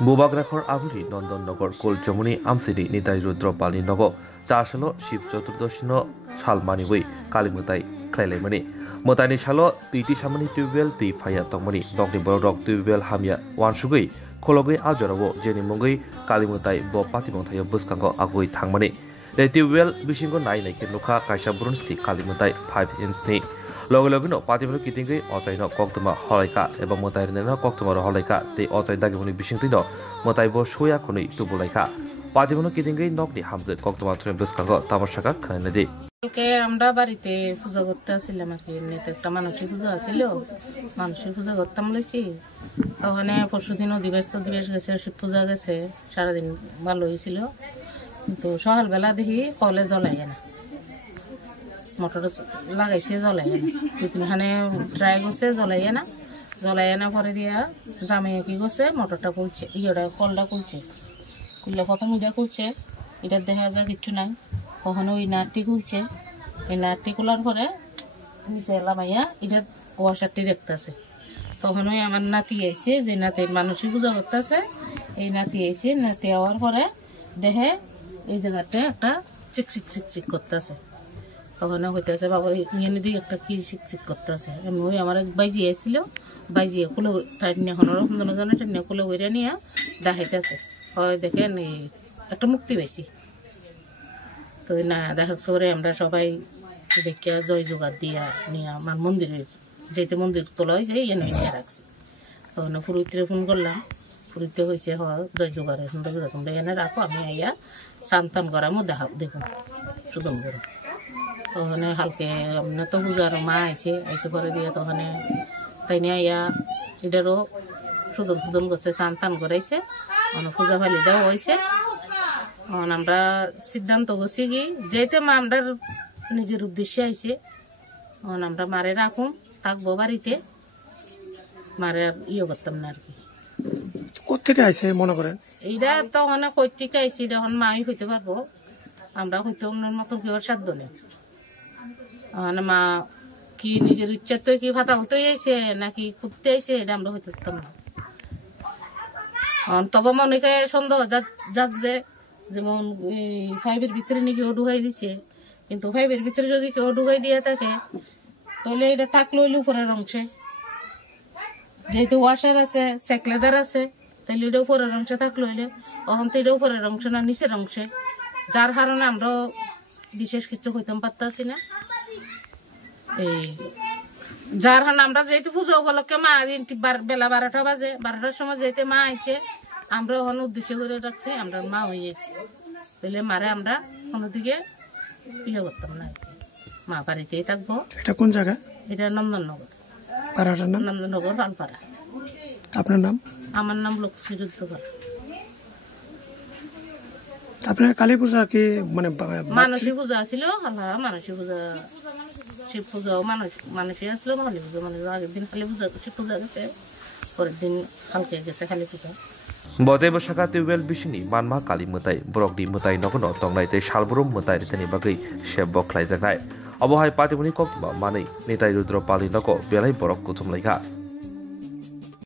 বুবাগ্রাখর আবুরি নন্দননগর কোলচমনি আমসিডি নিতাই রুদ্র পালি নগ চাশাল শিব চতুর্দশী সালমানিবই কালিমুতাই খ্লাইলাইমানি মোতানি সালো তিটি সামানি টিউবওয়েল তি ফাইয়া তংমানি দগনি বড় টিউবওয়েল হামিয়া ওয়ানসুগৈ খোলগৈ আজরাবো যেনি মঙ্গৈ কালিমুতাই ব পাতিমথায় বুসকাঙ্গ আগুই থাংমানি টিউবওয়েল বিশিঙ্গ নাই নাইকে নুখা কাইসা ব্রুনস্তি কালিমুতাই 5 ইঞ্চনি লগে লগে পাতিমুল কিতিঙ্গৈ অচাইন কক্তমা হলাইকা এবং মোতাই রেন কক্তমার হলাইকা তে অচাই দাগিমুনি বিশিংতিন মোতাই ব সয়া খনি তুবুলাইকা পাতিমুল কিতিঙ্গৈ নকনি হামজে কক্তমা থ্রে বুসকাঙ্গ তামাশাকা খানাইনাদি কালকে আমরা বাড়িতে পূজা করতে আসছিলাম আর কি এমনিতে একটা মানসিক পূজা আসছিল মানসিক পূজা করতাম লইছি ওখানে পরশুদিন অধিবেশ গেছে শিব পূজা গেছে সারাদিন ভালো হয়েছিল কিন্তু সকালবেলা দেখি কলে জ্বলাই না মোটর লাগাইছে জ্বলাই না দুদিনখানে ট্রাই করছে জ্বলাই না পরে দিয়া জামাইয়া কি করছে মোটরটা খুলছে কলটা খুলছে খুললে প্রথম এটা খুলছে এটা দেখা যায় কিচ্ছু নাই তখন ওই নাটটি খুলছে এই নাটটি খোলার পরে নিচে লামাইয়া এটা ওয়াশারটি দেখতেছে তখন ওই আমার নাতি আইছে যে নাতির মানসিক পূজা করতেছে এই নাতি আইছে নাতি হওয়ার পরে দেখে এই জায়গাতে একটা চিক করতেছে তখন হইতেছে বাবা নিয়ে দিয়ে একটা কি চিক করতেছে এমনি ওই আমার এক বাইজি আইছিল বাইজিয়ে খুলে টাইনিয়া হনরকম জনে টাইনিয়া খুলে ওইরা নিয়ে দেখাইতেছে হয় দেখেন এই একটা মুক্তি পাইছি তো না দেখা সরে আমরা সবাই দেখিয়া জয় জোগাড় দিয়া নিয়ে আমার মন্দিরে যেতে মন্দির তোলা হয়েছে এনে নিয়ে রাখছি তখন পুরোহিতরে ফোন করলাম পুরোহিত হয়েছে জয় জোগাড়ের সুন্দর করে তোমরা এনে রাখো আমি আইয়া সান্তান করামো দেখুন সুদম করে তখন হালকে আপনার তো পূজার মা আইসে করে দিয়ে তখন তাই নিয়ে আইয়া এটারও সুদম করছে সান্তান করাইছে মানে পূজা ফালি দেওয়া হয়েছে আমরা সিদ্ধান্ত করছি কি যেতে মা আমরা নিজের উদ্দেশ্যে আইছে আমরা মারে রাখুন থাকবো বাড়িতে মারে আর করতাম না আর কি কোথেকে আইছে মনে করেন এইটা তখন কই থেকে আইছি যখন মাই হইতে পারবো আমরা হইতে অন্যের মতন কেউ সাধ্য নেই মা কি নিজের ইচ্ছা তো কি ফাতা হতে আইছে নাকি খুঁজতে আইছে এটা আমরা হইতে পারতাম না তবে মনে সন্দেহ যাক যে যেমন ফাইভের ভিতরে নাকি ও ঢুকাই দিচ্ছে কিন্তু ফাইভের ভিতরে যদি কেউ ঢুকাই দিয়ে থাকে তাহলে এটা থাকলো হইলে উপরের অংশে যেহেতু ওয়াশার আছে সেকলেদার আছে তাহলে এটা উপরের অংশে থাকলো হইলে তখন তো এটা উপরের অংশ না নিচের অংশে যার কারণে আমরা বিশেষ কিছু হইতাম পারতাছি না এই যার কারণে আমরা যেহেতু পুজো উপলক্ষে মা বেলা 12টা বাজে 12টার সময় যেহেতু মা আইছে আমরা ওখানে উদ্দেশ্য করে রাখছি আমরা মা হয়েছি তাহলে মারে আমরা কোনোদিকে করতাম না মা বাড়িতেই থাকবো এটা কোন জায়গা এটা নন্দননগর নন্দননগর পালপাড়া আপনার নাম আমার নাম লক্ষ্মী রুদ্রপাল আপনার কালী পূজা কি মানে মানসিক পূজা ছিল মানসিক পূজা শিব পূজাও মানসিক আসলো কালী পূজা মানে আগের দিন কালী পূজা শিব পূজা গেছে পরের দিন হালকে গেছে কালী পূজা বতে বসাকা টিউবওয়েল বিশিনি মানমা কালী মুতাই ব্রকডি মুতাই নগন তংনাইতে শালবরম মুতাই রিতেনি বাগৈ সেব বখলাইজানাय অবহায় পাতিমুনি কক্তবা মাनै নিতাই রুদ্র পালি নগ বেলাই বরক কুথুমলাইকা